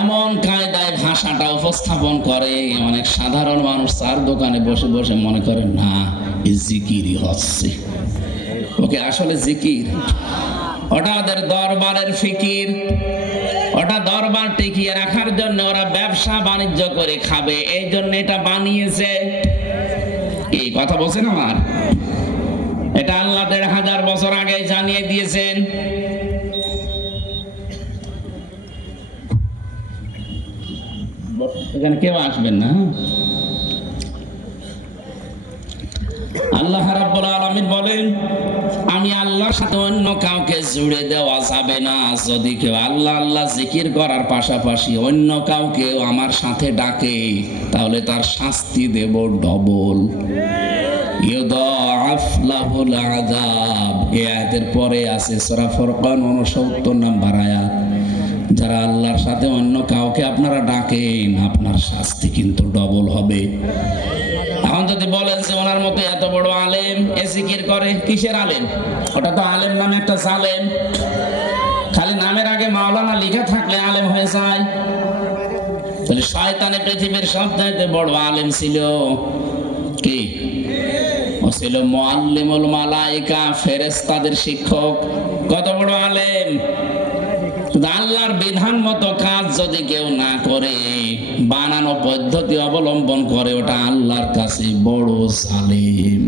এমন কায়দায় ভাষাটা উপস্থাপন করে, অনেক সাধারণ মানুষ চার দোকানে বসে বসে মনে করে না জিকিরই হচ্ছে। ওকে আসলে জিকির, ওটা ওদের দরবারের ফিকির, ওটা দরবার টিকিয়ে রাখার জন্য ওরা ব্যবসা বাণিজ্য করে খাবে, এই জন্য এটা বানিয়েছে। এই কথা বলছেন আমার, এটা আল্লাহ ১৫০০ বছর আগে জানিয়ে দিয়েছেন। এখানে কেউ আসবেন না। আল্লাহ রাব্বুল আলামিন বলেন, আমি আল্লাহর সাথে অন্য কাউকে জুড়ে দেওয়া যাবে না। যদি কেউ আল্লাহ আল্লাহ জিকির করার পাশাপাশি অন্য কাউকে আমার সাথে ডাকে, তাহলে তার শাস্তি দেব ডবল। ইউদাআফ লাহুল আযাব। এই আয়াতের পরে আছে সূরা ফুরকান ৬৯ নম্বর আয়াত। যারা আল্লাহর সাথে অন্য কাউকে আপনারা ডাকেন, আপনার শাস্তি কিন্তু ডবল হবে। এখন যদি বলেন যে ওনার মতো এত বড় আলেম এ জিকির করে, কিসের আলেম? ওটা তো আলেম নামে একটা জালেম। খালি নামের আগে মাওলানা লিখে থাকলে আলেম হয়ে যায়? তাহলে শয়তানে পৃথিবীর সবচাইতে বড় আলেম ছিল কি? ও ছিল মুআল্লিমুল মালায়েকা, ফেরেশতাদের শিক্ষক। কত বড় আলেম! আল্লাহর বিধান মতো কাজ যদি কেউ না করে, বানানো পদ্ধতি অবলম্বন করে, ওটা আল্লাহর কাছে বড় জালেম।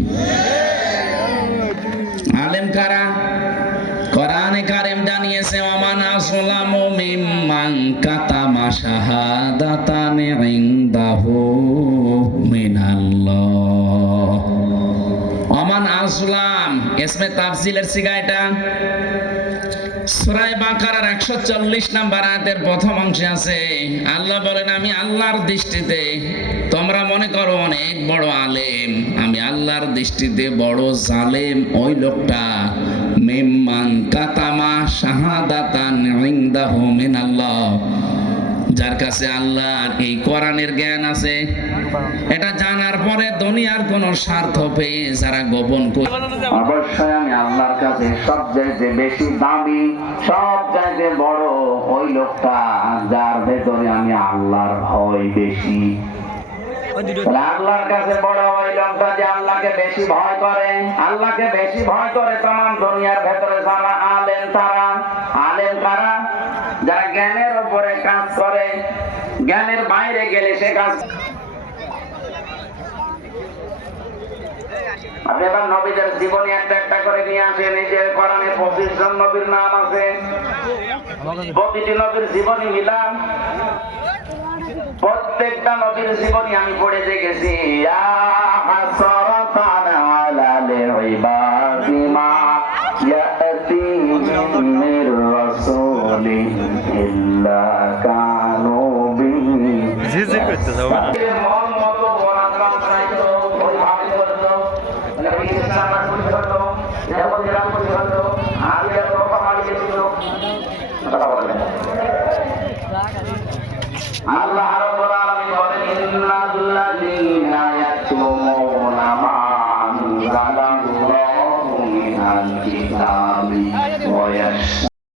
আলেম কারা? কোরআনে কারীম জানিয়েছে, ওমান আসলামু মিম্মান কাতামা শাহাদাতান ইনদাহু মিনাল্লাহ। ওমান আসলাম ইসমে তাফসিলের সিগা এটা। সূরা বাকারার ১৪০ নম্বর আয়াতের প্রথম অংশে আছে, আল্লাহ বলেন, আমি আল্লাহর দৃষ্টিতে, তোমরা মনে করো অনেক বড় আলেম, আমি আল্লাহর দৃষ্টিতে বড় জালেম ওই লোকটা, মিম্মান কাতামা শাহাদাতান ইনদাহু মিনাল্লাহ, যার কাছে আল্লাহর এই কোরআনের জ্ঞান আছে। এটা জানার পরে দুনিয়ার কোন স্বার্থ পেয়ে যারা গোপন করে, অবশ্যই আমি আল্লাহর কাছে সবচাইতে বেশি দামি, সবচাইতে বড় ওই লোকটা যার ভেতরে আমি আল্লাহর ভয় বেশি। আল্লাহর কাছে বড় ওই লোকটা যে আল্লাহকে বেশি ভয় করে। আল্লাহকে বেশি ভয় করে तमाम দুনিয়ার ভেতরে যারা আলেম, তারা আলেম কারা? যারা জ্ঞানের উপরে কাজ করে, জ্ঞানের বাইরে গেলে সে কাজ। আপনি এবার নবীদের জীবনী একটা একটা করে নিয়ে আসেন। এই যে কোরআনে ২৫ জন নবীর নাম আছে, প্রতিটি নবীর জীবনী মিলান। প্রত্যেকটা নবীর জীবনী আমি পড়ে দেখেছি। ইয়া হাসরাতান আলাল ইবাদি মা ইয়াতি মির রাসূলি ইল্লা কানু বিহি জিজি করতে যাও। মন মতো বরাবর চাইতো, ওই ভাবে করতো, নবী ইসলামের পরিচয় যেমন যেরকম পরিচয় আর এর কথা মানিয়ে ছিল। কথা বলেন আল্লাহ